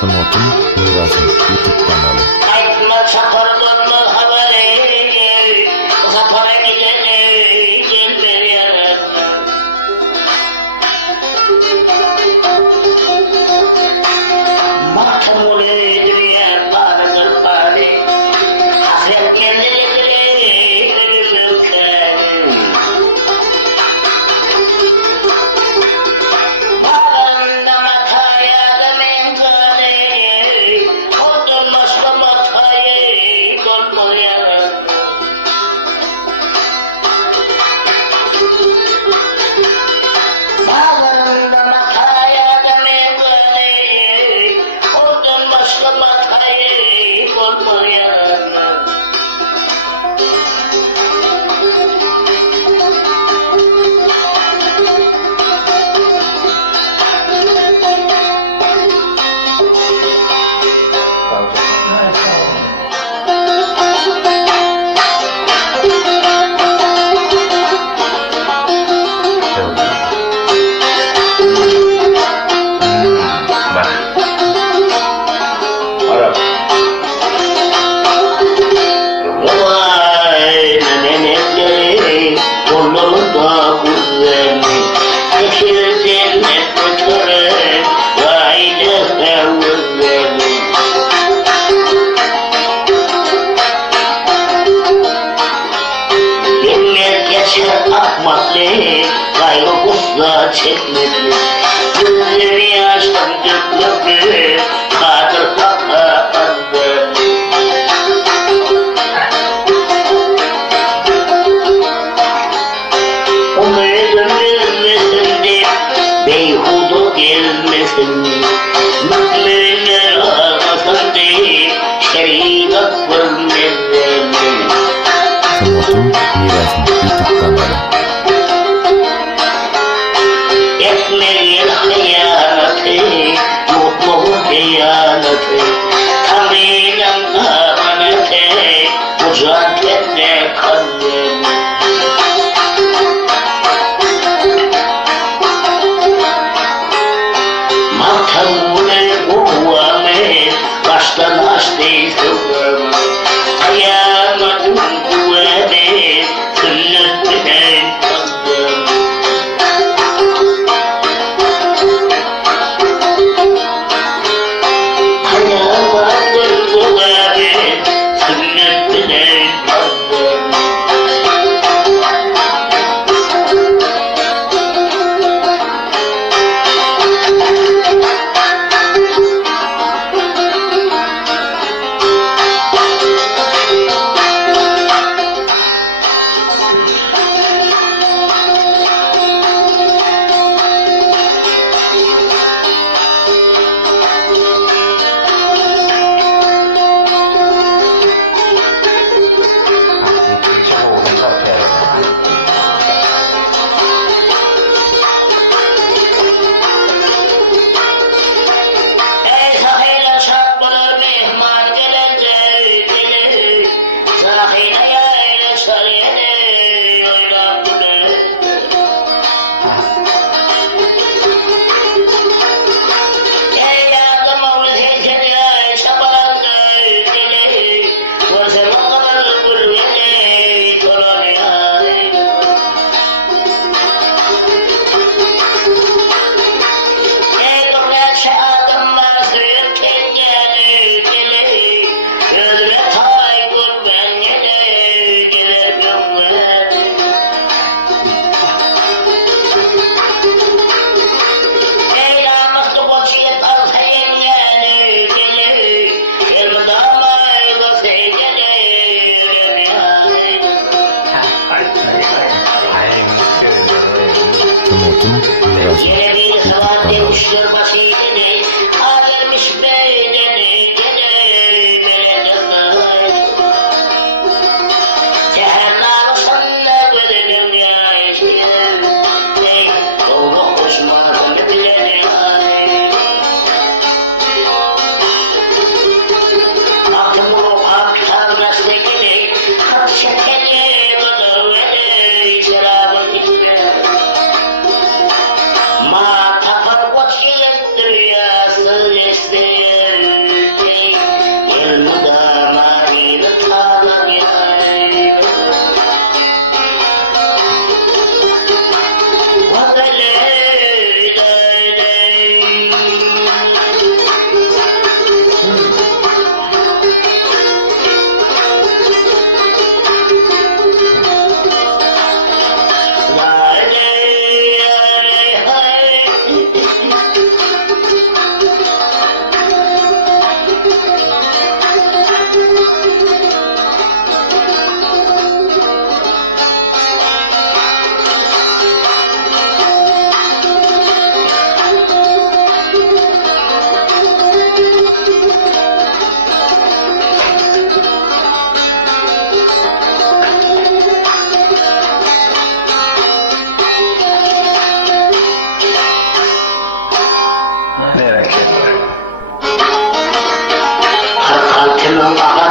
Samotun Mirası YouTube kanalı. Samotun Mirası YouTube kanalı. Ekmeğin hayatı, mutluluğun kıyameti, Tanrı'nın amaneti, mücadele kalbim. Makamını kuvvami, baştan açtıysın, ayağımın kuvveti, sünnetine kalbim. Samotun Mirası YouTube kanalı.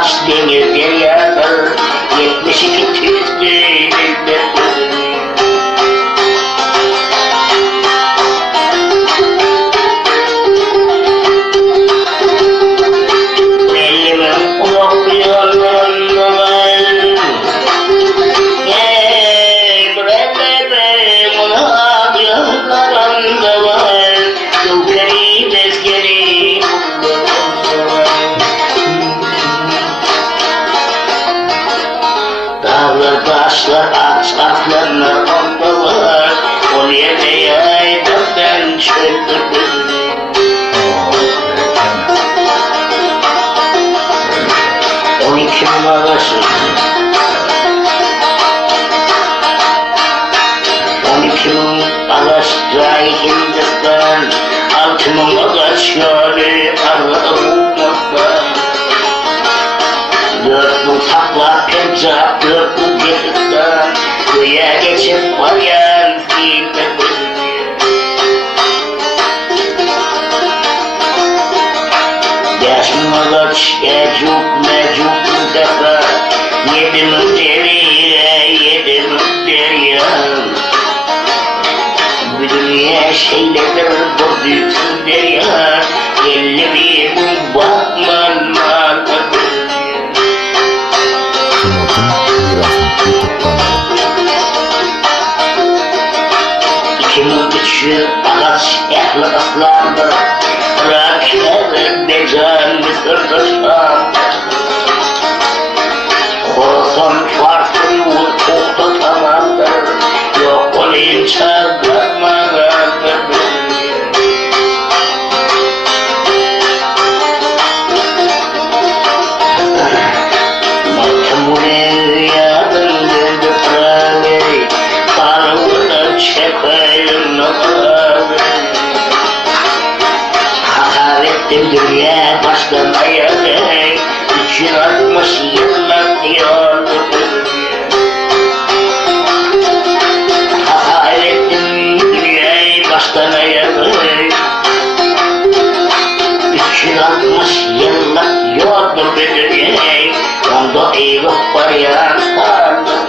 taş demir deryadır 72 tüzlü Elimin okuyorum Brellerim ona yıllarında var Dukeri bezgeri Dağlar taşlar aç atlanlar onda var O yerde yaydan çöldürdüm 12 numarası 12 numarası Hindistan 6 numarası yolu Allah'ımızdan 4 bu takla pencap 4 bu Hindistan Köye geçip vayan gitmek Yaşmalar ecuk mecuk defa Yedim deriye yedim derya Bu dünya şeyledir bu bütün derya Elleri bu bakman mağdur Tüm Mirasım YouTube kanalı. 2003 ağaç ehli ıslandı Rakıları becan mısırdırsam Korsan farklı koktu tamamdır Yok olayım çarpmadandır Mahkemune yardım dedi pravi Parvada çekayım nakavi Hakarettim dünya baştan ayağı İçin atmış yıllar diyordu Hakarettim dünyayı baştan ayağı İçin atmış yıllar diyordu dünyayı Onda eyvah var ya sardı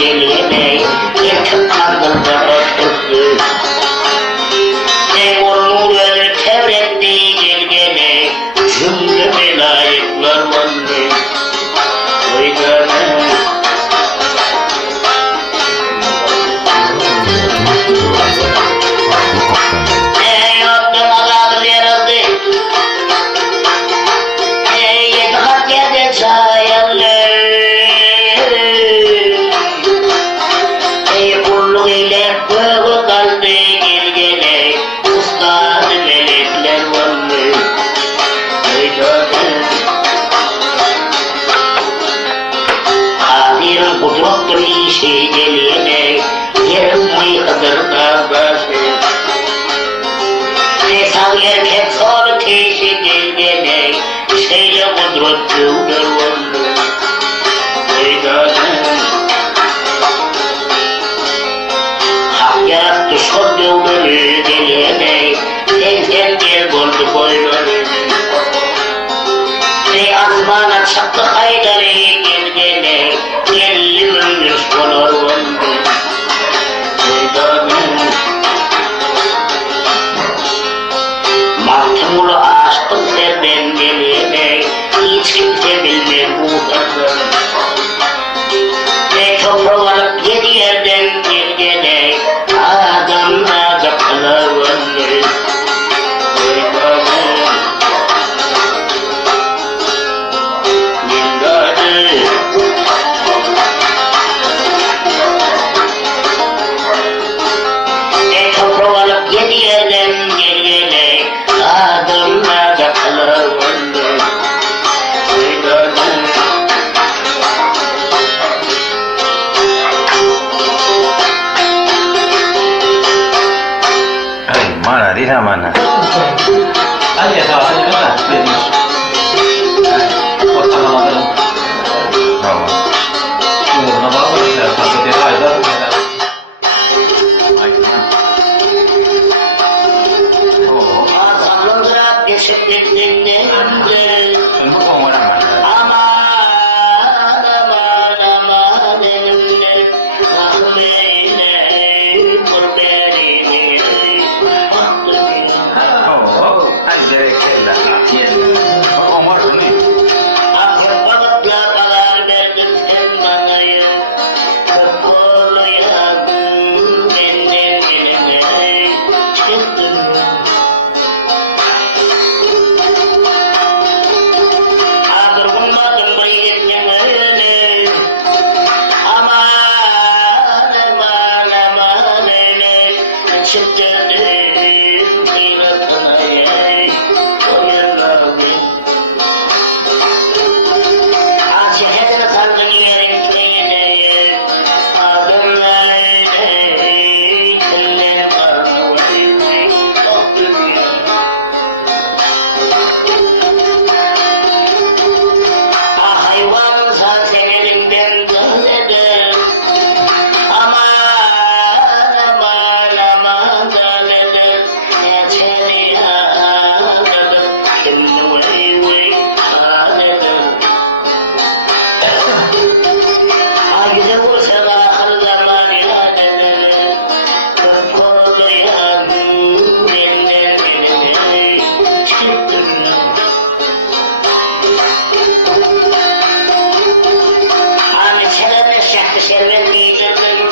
gelene yakıp kandırdı öttürdü. Onun öyle tevretti gelgene cümle melayikler vandı. Oydanı erkek sonra teşhis gelgene şeyle kudret yıldır vandı. Oydanı hak yarattı şok yıldırı gelene tezgen gel oldu boyları. Asmana çaktı haydarı gelgene elli ömür solar vandı. Oydanı Mahtumulu aşkın senden gelene hiç kimse bilmez bu kadar. Toprağı alıp yedi yerden gelgene adamla kapılar vandı. Toprağı alıp yedi yerden gelgene adamla kapılar vandı. Mana Rina mana? Tadi ya salah satu kan? Finish. Kota nama tu. Oh. Nama apa dia? Pasal dia ada. Oh. Adamlar geçip gittiğinde Kenapa kau orang mana? aman aman aman elimde rahmeyle murberini Oh, ada kela. Kau orang ni? akhir balıkla karar verdim sen bana ya kırpolu yandım benden gelene çıktım. Bulmadım bu yetmeni aman aman aman öyle çıktı dün filatına koyarlardı. Şehirde sardın yerin köyüne adımla öyle kıllar vardı hayvan zaten elimden döndü. Aman aman aman döndü. Geçeri ağladım. Şimdi vay vay ağladım. Ayda vursa da akıllarlar iradeleri. Kırpolu yandım benden gelene çıktım. Hani çelene şahtı şerbet giydirdim.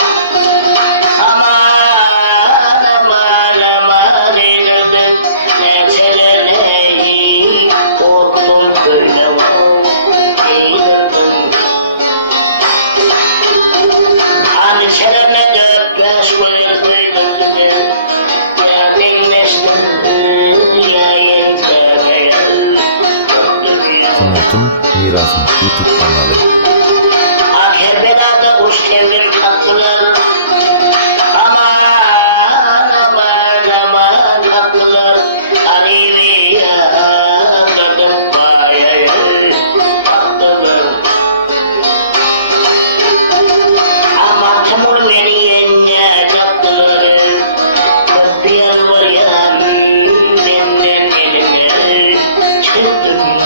Aman aman aman eyledim. Ne çelene korktum böyle eyledim. Hani çelene dört beş koyuldum. Ya dinleştim ya yeter. Sunut'un Mirasın YouTube kanalı. Kerbela'da kuş devrim tatlılar. Aman aman aman tatlılar. Aliviya dadım bayayı tatlılar. Ama Timur beni yenge tatlıları. Köpüyen var ya benden eline çıktım.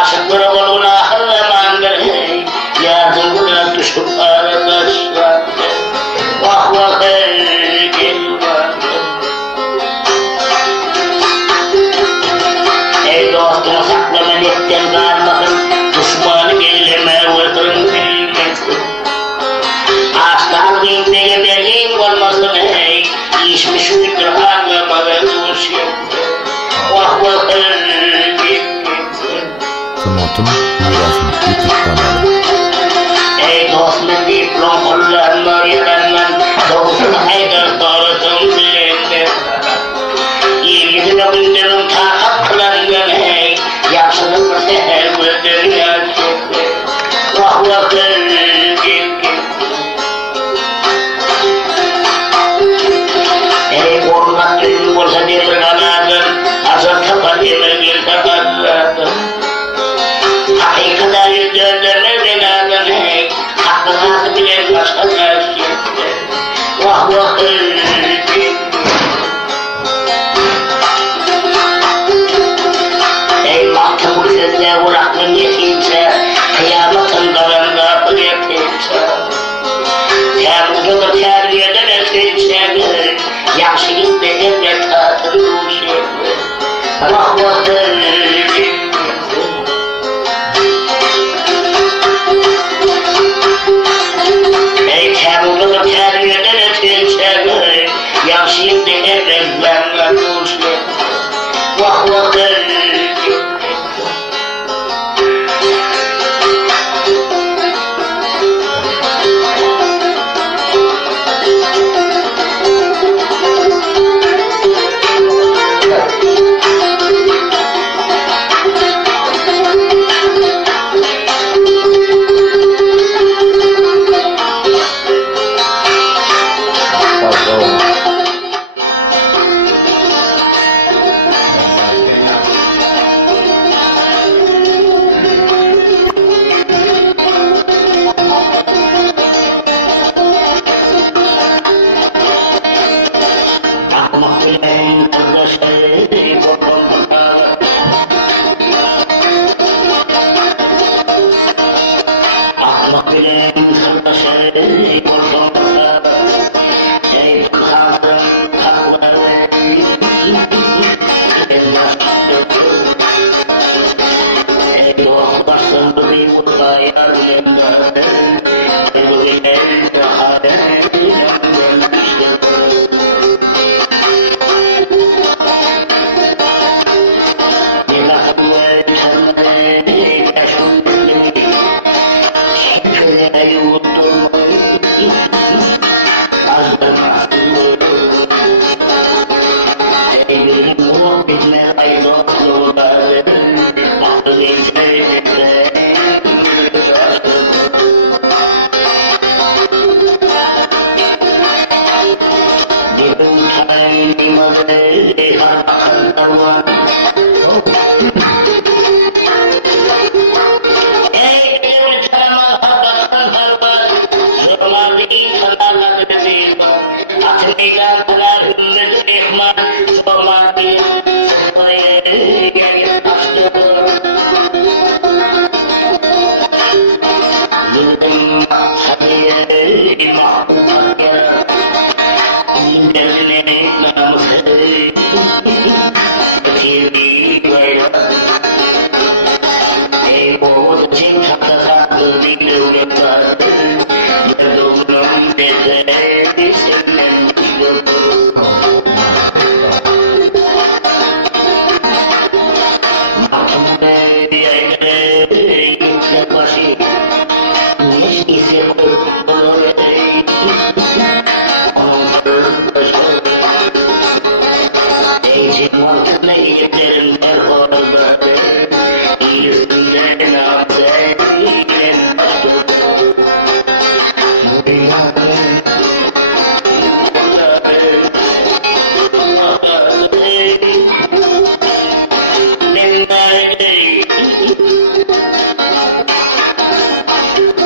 Aşıkları oluna hırlamandır hey. Yazımına düşüp arkadaşlar. Vah vah hey gel. Ey dostum saklaman etten kalmasın. Düşmanı gelleme vurdun bilmesin. Aslan giyimdeki belgin olmasın hey. İşmiş uydur anlamadan duruşum. Vah vah hey gel. Sanatım mirasım YouTube kanalı. Ey dostum diplom kullanma yıkanman. Dostum haydar doğrusum dilinde. İyiliğine gündemim takat kılangan hey. Yaşını bir seher güldür gerçekte. Vah vah hey gel. Ey korkmak düğün olsa demir kanadın. Azar tapar demir bir takatladın. Hakikaten yüzlerine binadın hey. Hakkı bilen başka gerçekte. Vah vah hey gel. Ey mahkum sözle uğraklın yetimse, kıyametin dalında bırakırsa. Temizliği terbiyeden etkinse, yaşayıp da devlet tatın duşu. Vah vah hey. Ey temizliği terbiyeden etkinse, yaşayıp da devlet tatın duşu. Vah vah hey.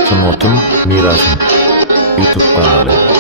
Sanatım mirasım YouTube kanalı.